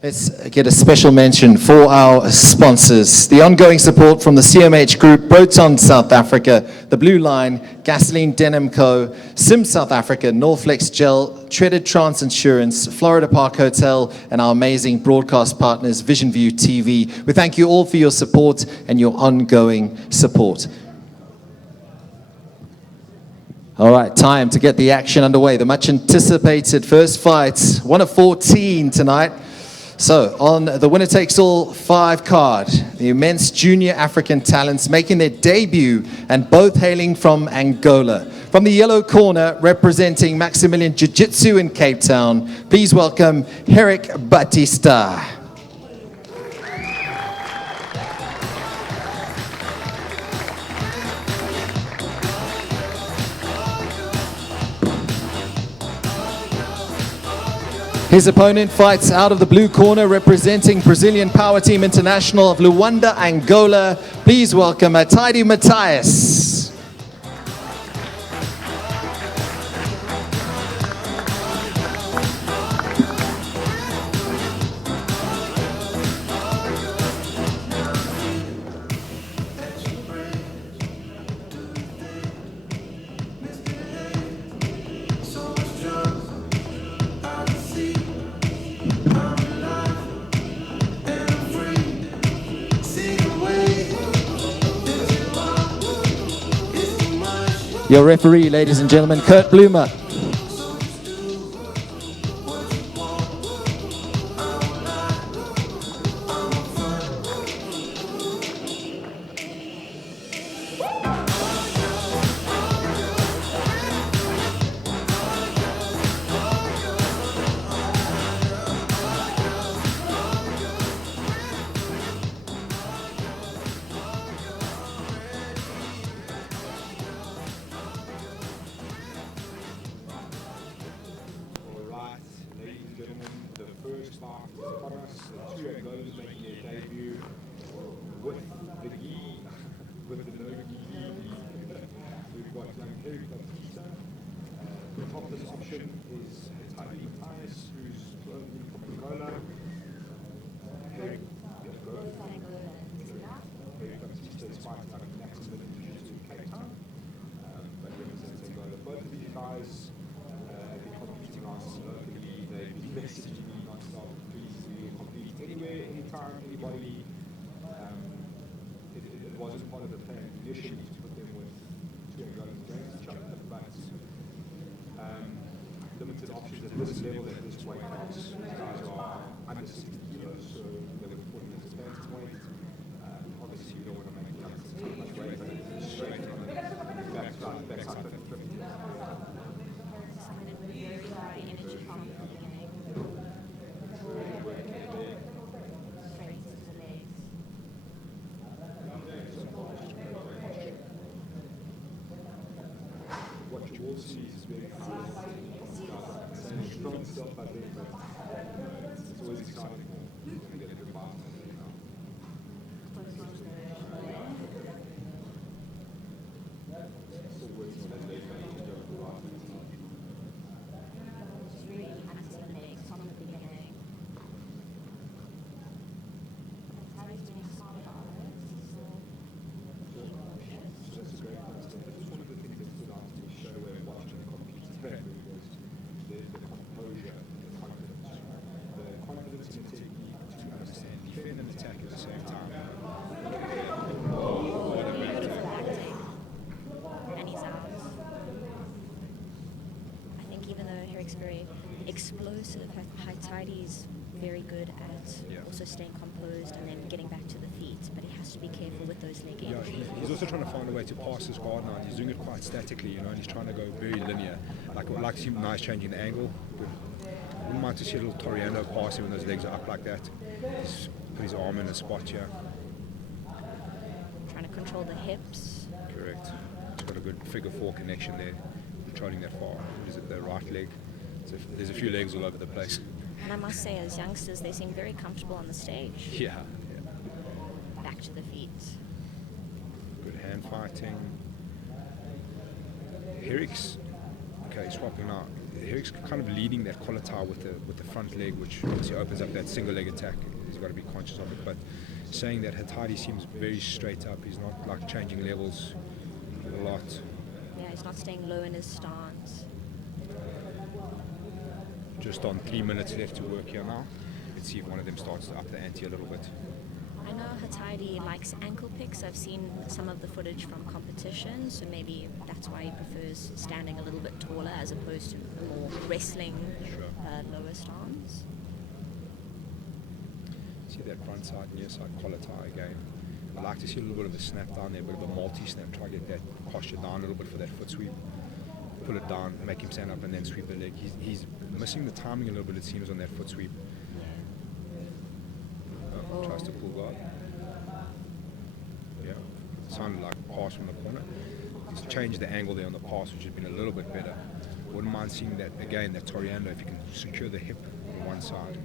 Let's get a special mention for our sponsors. The ongoing support from the CMH Group, Proton South Africa, The Blue Line, Gasoline Denim Co., Sim South Africa, Norflex Gel, Treaded Trans Insurance, Florida Park Hotel, and our amazing broadcast partners, Vision View TV. We thank you all for your support and your ongoing support. All right, time to get the action underway. The much anticipated first fight, one of 14 tonight. So, on the winner-takes-all 5 card, the immense junior African talents making their debut and both hailing from Angola. From the yellow corner, representing Maximilian Jiu-Jitsu in Cape Town, please welcome Heric Baptista. His opponent fights out of the blue corner, representing Brazilian Power Team International of Luanda, Angola. Please welcome Hataidy Mattias. Your referee, ladies and gentlemen, Kurt Bloomer. With the we've got Heric Baptista. The top of this option is Hataidy Mattias, who's flown in from Angola. Heric Baptista is fighting out of Maximilian Jiu-Jitsu in Cape Town, but represents Angola. Both of these guys have been competing on us locally. They've been messaging me non-stop. Please, we compete anywhere, anytime, anybody. It wasn't part of the plan initially to put them with 2 Angolans against each other, but limited options at this level, at this weight class. These guys are under 60 kilos, so they were reporting as a bantamweight. Obviously, you don't want to make the other too much weight, but it's straight on the backside 50. What you will see is very strong stuff, I think, but it's always exciting when you get a good box. Still working on that leg range in terms of the box. Just really active legs from the beginning. How he's doing solid on it. So that's a great question. That's one of the things that stood out to me straight away watching the compete. The composure, the confidence. The confidence in the technique to understand defend and attack at the same time. Beautiful acting. And he's out. I think even though Heric's very explosive, Hataidy's very good at also staying composed and then getting back to the feet, but he has to be careful with those leg entries. Yeah, he's also trying to find a way to pass his guard now, and he's doing it quite statically, and he's trying to go very linear. Like to see him nice changing the angle. Wouldn't mind to see a little Toriano pass him when those legs are up like that. He's put his arm in a spot here. Trying to control the hips. Correct. He's got a good figure 4 connection there, controlling that far. Is it the right leg? So there's a few legs all over the place. And I must say, as youngsters, they seem very comfortable on the stage. Yeah. Back to the feet. Good hand fighting. Heric's, okay, swapping out. Heric's kind of leading that collar tie with the front leg, which obviously opens up that single leg attack. He's got to be conscious of it. But saying that Hataidy seems very straight up. He's not like changing levels a lot. Yeah, he's not staying low in his stance. Just on 3 minutes left to work here now. Let's see if one of them starts to up the ante a little bit. I know Hataidy likes ankle picks. I've seen some of the footage from competition, so maybe that's why he prefers standing a little bit taller as opposed to a more wrestling lower stance. See that front side, near side collar tie again. I like to see a little bit of a snap down there, a bit of a multi-snap. Try to get that posture down a little bit for that foot sweep. Pull it down, make him stand up, and then sweep the leg. He's missing the timing a little bit, it seems, on that foot sweep. Tries to pull guard. Yeah, sounded like a pass from the corner. He's changed the angle there on the pass, which has been a little bit better. Wouldn't mind seeing that again, that Toriando, if you can secure the hip on one side.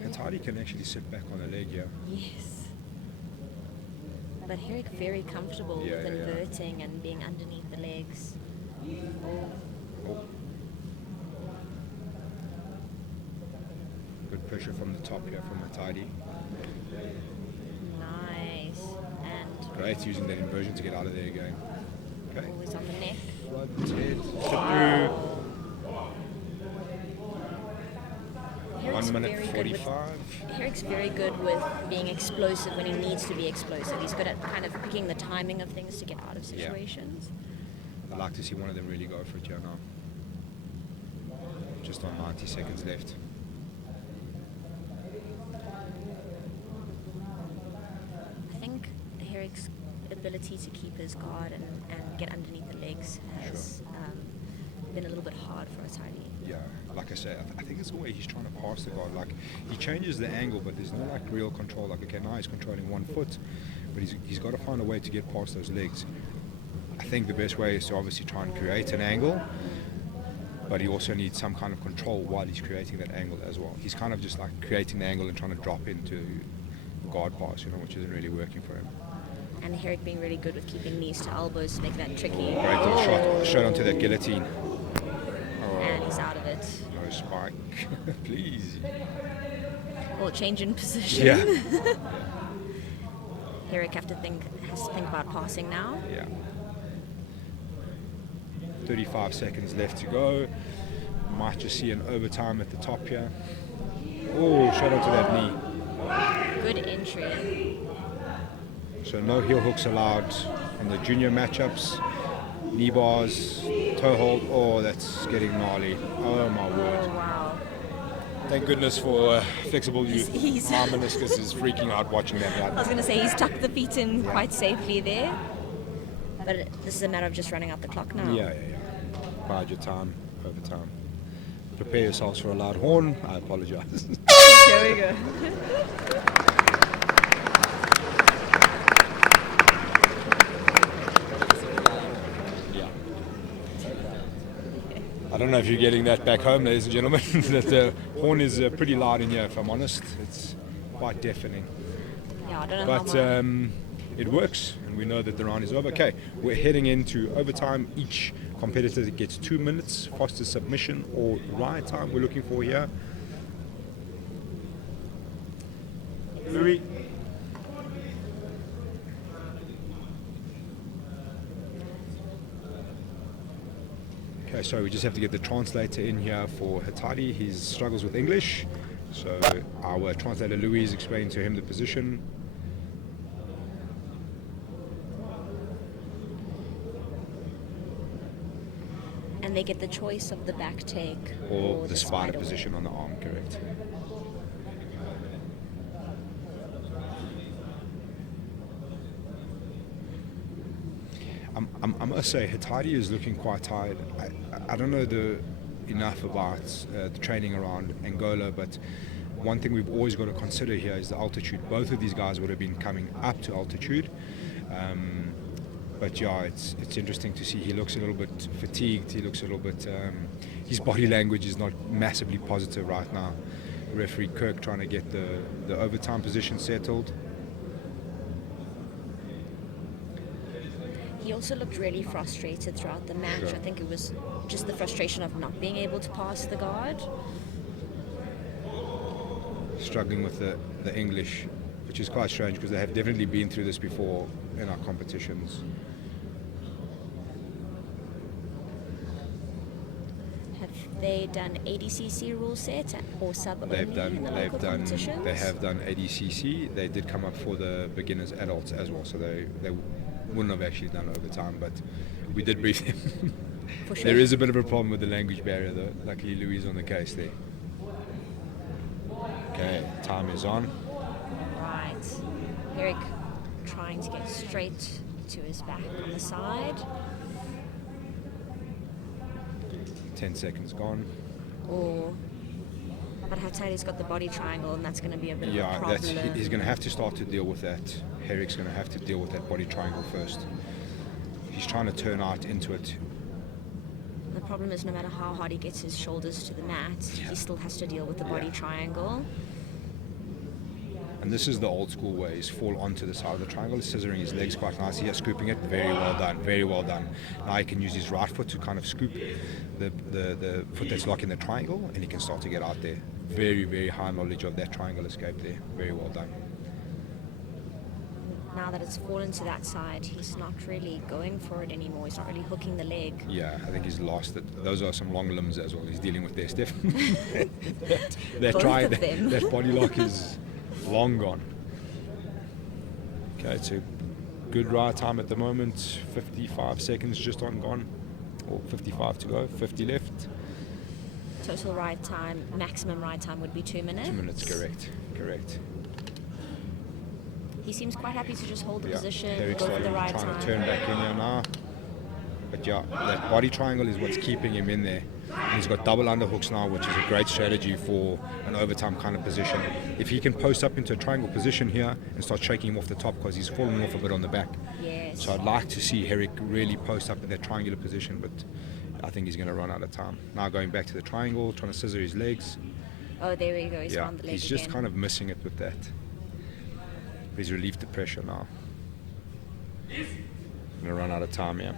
Hataidy can actually sit back on the leg here. Yes. But Heric very comfortable with inverting and being underneath the legs. Oh. Good pressure from the top here from Hataidy. Nice. And Great using that inversion to get out of there again. Okay. always on the neck. Front head, slip through. Heric's 1 minute very good 45. Heric's very good with being explosive when he needs to be explosive. He's good at kind of picking the timing of things to get out of situations. I'd like to see one of them really go for it here now. Just on 90 seconds left. I think Heric's ability to keep his guard and get underneath the legs has been a little bit hard for Hataidy. Yeah, like I say, I think it's the way he's trying to pass the guard. Like, he changes the angle, but there's no like real control. Like, okay, now he's controlling 1 foot, but he's got to find a way to get past those legs. I think the best way is to obviously try and create an angle, but he also needs some kind of control while he's creating that angle as well. He's kind of just like creating the angle and trying to drop into guard pass, which isn't really working for him. And Heric being really good with keeping knees to elbows to make that tricky. Great little shot, straight onto that guillotine. And he's out of it. No spike, please. Or change in position. Yeah. Heric has to think about passing now. Yeah. 35 seconds left to go. Might just see an overtime at the top here. Oh, shot onto that knee. Good entry. So no heel hooks allowed on the junior matchups. Knee bars, toe hold. Oh, that's getting gnarly. Oh my word. Oh, wow. Thank goodness for flexible youth. He's My meniscus is freaking out watching that right I was now. going to say he's tucked the feet in quite safely there. But this is a matter of just running out the clock now. Yeah. Bide your time, overtime. Prepare yourselves for a loud horn. I apologize. There we go. I don't know if you're getting that back home, ladies and gentlemen. That the horn is pretty loud in here, if I'm honest. It's quite deafening. Yeah, I don't know But how much. it works, and we know that the round is over. Okay, we're heading into overtime. Each competitor gets 2 minutes, fastest submission or right time we're looking for here. Louis. Okay, so we just have to get the translator in here for Hataidy. He struggles with English, so our translator Louis is explaining to him the position. And they get the choice of the back take Or the spider whip. position on the arm, correct. I must say, Hataidy is looking quite tired. I don't know enough about the training around Angola, but one thing we've always got to consider here is the altitude. Both of these guys would have been coming up to altitude. But yeah, it's interesting to see. He looks a little bit fatigued. He looks a little bit. His body language is not massively positive right now. Referee Kirk trying to get the overtime position settled. He also looked really frustrated throughout the match. Sure. I think it was just the frustration of not being able to pass the guard. Struggling with the English, which is quite strange because they have definitely been through this before in our competitions. Have they done ADCC rule set or sub only in the local competitions? They have done ADCC. They did come up for the beginners adults as well, so they wouldn't have actually done overtime, but we did brief them. For sure. There is a bit of a problem with the language barrier though. Luckily Louis is on the case there. Okay, time is on. Right. Heric trying to get straight to his back on the side. 10 seconds gone. But Hataidy's got the body triangle, and that's going to be a bit of a Yeah, problem. he's going to have to start to deal with that. Heric's going to have to deal with that body triangle first. He's trying to turn out into it. The problem is no matter how hard he gets his shoulders to the mat, he still has to deal with the body triangle. And this is the old school way. He's fall onto the side of the triangle, he's scissoring his legs quite nicely. He's scooping it. Very well done, very well done. Now he can use his right foot to kind of scoop the foot that's locking the triangle, and he can start to get out there. Very, very high knowledge of that triangle escape there. Very well done. Now that it's fallen to that side, he's not really going for it anymore. He's not really hooking the leg. Yeah, I think he's lost it. Those are some long limbs as well. He's dealing with there, Steph. Both of them. That body lock is long gone. Okay, so good ride time at the moment. 55 seconds just on gone. Or 55 to go, 50 left. Total ride time, maximum ride time would be 2 minutes. 2 minutes, correct. He seems quite happy to just hold the position, Heric's go for the ride trying time. to turn back in here now. But yeah, that body triangle is what's keeping him in there. And he's got double underhooks now, which is a great strategy for an overtime kind of position. If he can post up into a triangle position here and start shaking him off the top, because he's falling off a bit on the back. Yes. So I'd like to see Heric really post up in that triangular position, but I think he's going to run out of time. Now going back to the triangle, trying to scissor his legs. Oh, there we go. He's found the leg he's again. just kind of missing it with that. He's relieved the pressure now. Going to run out of time, yeah.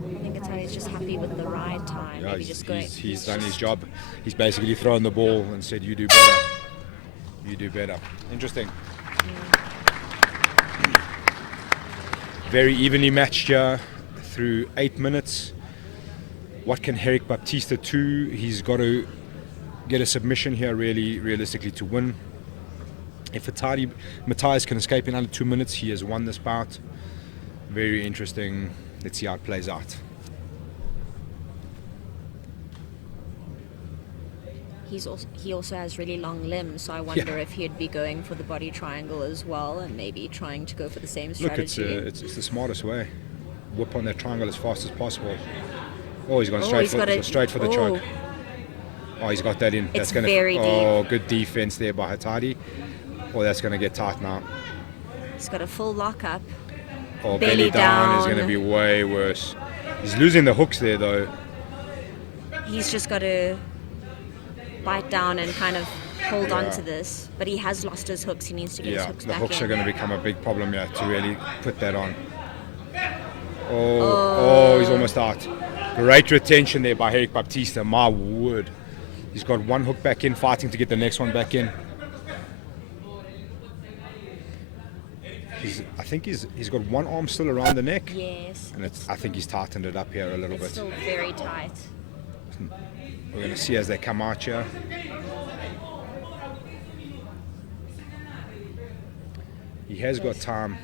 I think Hataidy's just happy with the ride time. Yeah, Maybe just going. he's done his job. He's basically thrown the ball and said, "You do better. You do better." Interesting. Very evenly matched here through 8 minutes. What can Heric Baptista do? He's got to get a submission here, really, realistically, to win. If Mattias can escape in under 2 minutes, he has won this bout. Very interesting. Let's see how it plays out. He also has really long limbs, so I wonder if he'd be going for the body triangle as well, and maybe trying to go for the same strategy. Look, it's the smartest way. Whip on that triangle as fast as possible. Oh, he's gone straight for the choke. Oh, he's got that in. It's very deep. Good defense there by Hataidy. Oh, that's going to get tight now. He's got a full lockup. Oh, belly down is going to be way worse. He's losing the hooks there, though. He's just got to bite down and kind of hold on to this. But he has lost his hooks. He needs to get his hooks back in. The hooks are going to become a big problem here to really put that on. Oh, he's almost out. Great retention there by Heric Baptista. My word. He's got one hook back in, fighting to get the next one back in. I think he's got one arm still around the neck. Yes. And I think he's tightened it up here a little bit. It's still very tight. We're going to see as they come out here. He has got time.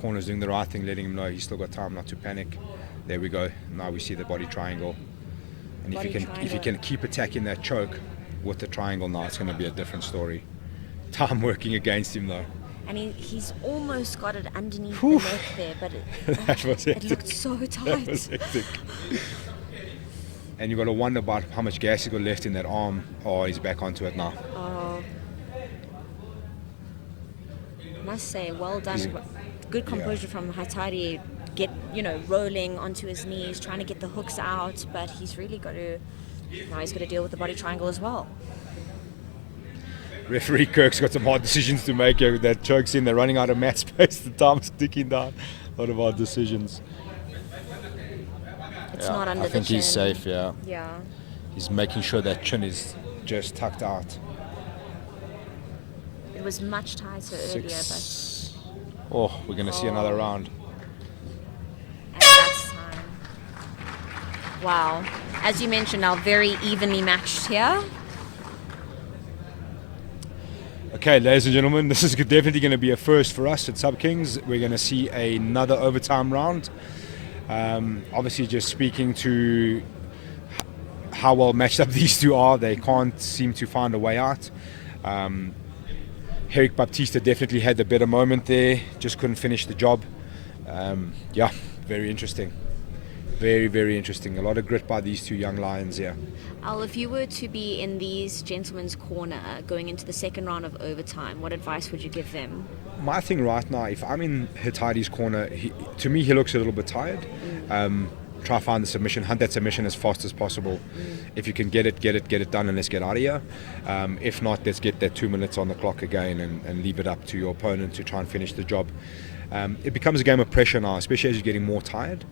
Corner's doing the right thing, letting him know he's still got time not to panic. There we go. Now we see the body triangle. And if he can keep attacking that choke with the triangle now, it's going to be a different story. Time working against him though. And he's almost got it underneath the neck there, but it looked so tight. That was hectic. And you've got to wonder about how much gas he's got left in that arm. Oh, he's back onto it now. Oh. I must say, well done. Good composure from Hataidy. Rolling onto his knees, trying to get the hooks out, but he's really got to. Now he's got to deal with the body triangle as well. Referee Kirk's got some hard decisions to make here with that chokes in. They're running out of mat space. The time's ticking down. lot of our decisions. It's not under I think the chin. he's safe, yeah. Yeah. He's making sure that chin is just tucked out. It was much tighter earlier, but 6. Oh, we're going to see another round. and that's time. Wow. As you mentioned, now very evenly matched here. Okay, ladies and gentlemen, this is definitely going to be a first for us at Sub Kings. We're going to see another overtime round. Obviously, just speaking to how well matched up these two are, they can't seem to find a way out. Heric Baptista definitely had the better moment there, just couldn't finish the job. Yeah, very interesting. Very, very interesting. A lot of grit by these two young lions here. Al, if you were to be in these gentlemen's corner going into the second round of overtime, what advice would you give them? My thing right now, if I'm in Hataidy's corner, to me he looks a little bit tired. Try find the submission, hunt that submission as fast as possible. If you can get it done, and let's get out of here. If not, let's get that 2 minutes on the clock again and leave it up to your opponent to try and finish the job. It becomes a game of pressure now, especially as you're getting more tired.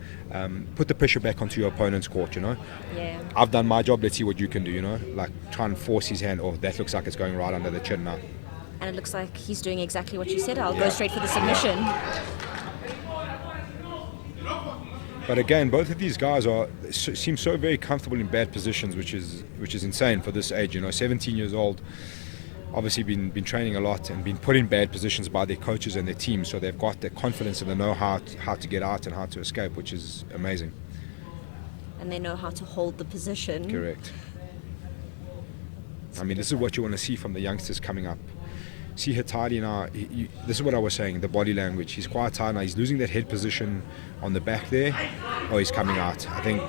Put the pressure back onto your opponent's court, you know. Yeah. I've done my job, let's see what you can do, you know. Like, try and force his hand. Oh, that looks like it's going right under the chin now. And it looks like he's doing exactly what you said. I'll go straight for the submission. But again, both of these guys seem so very comfortable in bad positions, which is insane for this age. You know, 17 years old, obviously been training a lot and been put in bad positions by their coaches and their team. So they've got the confidence and they know how to get out and how to escape, which is amazing. And they know how to hold the position. Correct. I mean, this is what you want to see from the youngsters coming up. See Hataidy now, this is what I was saying, the body language. He's quite tired now. He's losing that head position on the back there. Oh, he's coming out. I think,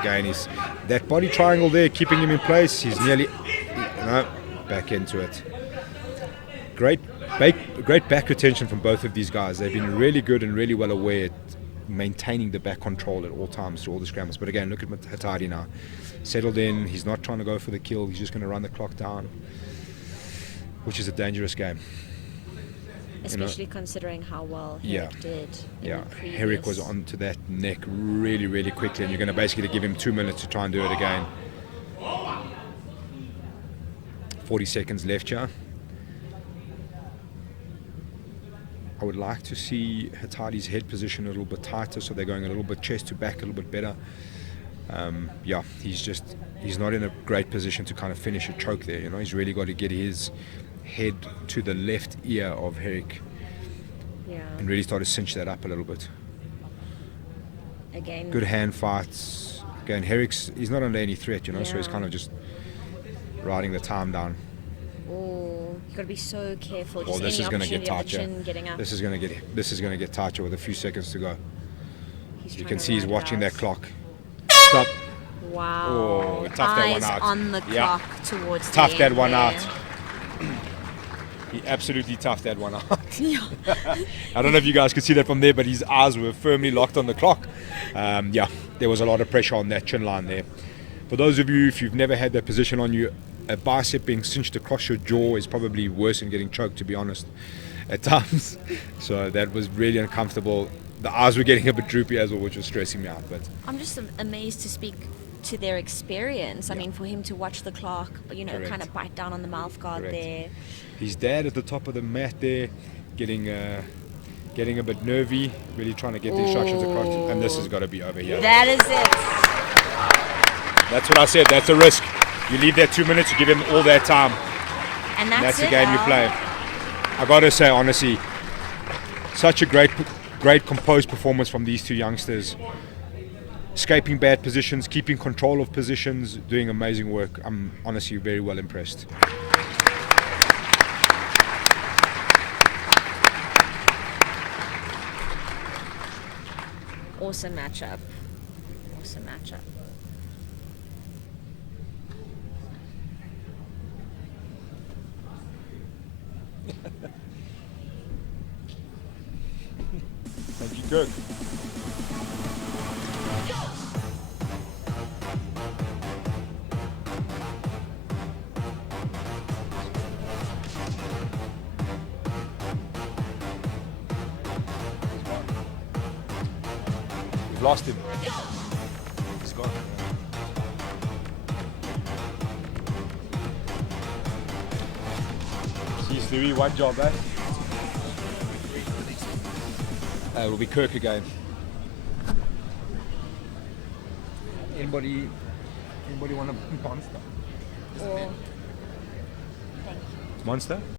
again, he's that body triangle there keeping him in place. He's nearly, back into it. Great back retention from both of these guys. They've been really good and really well aware at maintaining the back control at all times through all the scrambles. But again, look at Hataidy now. Settled in. He's not trying to go for the kill. He's just going to run the clock down, which is a dangerous game. Especially considering how well Heric did in the previous. Heric was onto that neck really, really quickly, and you're going to basically give him 2 minutes to try and do it again. 40 seconds left here. I would like to see Hataidy's head position a little bit tighter, so they're going a little bit chest to back a little bit better. He's not in a great position to kind of finish a choke there. You know, he's really got to get his head to the left ear of Heric and really start to cinch that up a little bit. Again, good hand fights. Again, he's not under any threat, you know, so he's kind of just riding the time down. Oh, you got to be so careful. Just this is going to get tighter. This is going to get tighter with a few seconds to go. You can see he's watching that clock. Stop. Wow. Oh, tough that one out. On the clock towards the tough end that one there. out. He absolutely toughed that one out. I don't know if you guys could see that from there, but his eyes were firmly locked on the clock. There was a lot of pressure on that chin line there. For those of you, if you've never had that position on you, a bicep being cinched across your jaw is probably worse than getting choked, to be honest, at times. So that was really uncomfortable. The eyes were getting a bit droopy as well, which was stressing me out. But I'm just amazed to speak to their experience. I mean, for him to watch the clock, Correct. kind of bite down on the mouth guard Correct. there. His dad at the top of the mat there, getting a bit nervy, really trying to get the instructions across. And this has got to be over here. That is it. That's what I said. That's a risk. You leave that 2 minutes, you give him all that time. And that's the game you play. I got to say, honestly, such a great composed performance from these two youngsters. Escaping bad positions, keeping control of positions, doing amazing work. I'm honestly very well impressed. Awesome matchup. Awesome matchup. Thank you, Kirk. We've lost him. He's gone. Jeez, Louis, one job, eh? It will be Kirk again. Anybody want a monster? Or, thank you. Monster?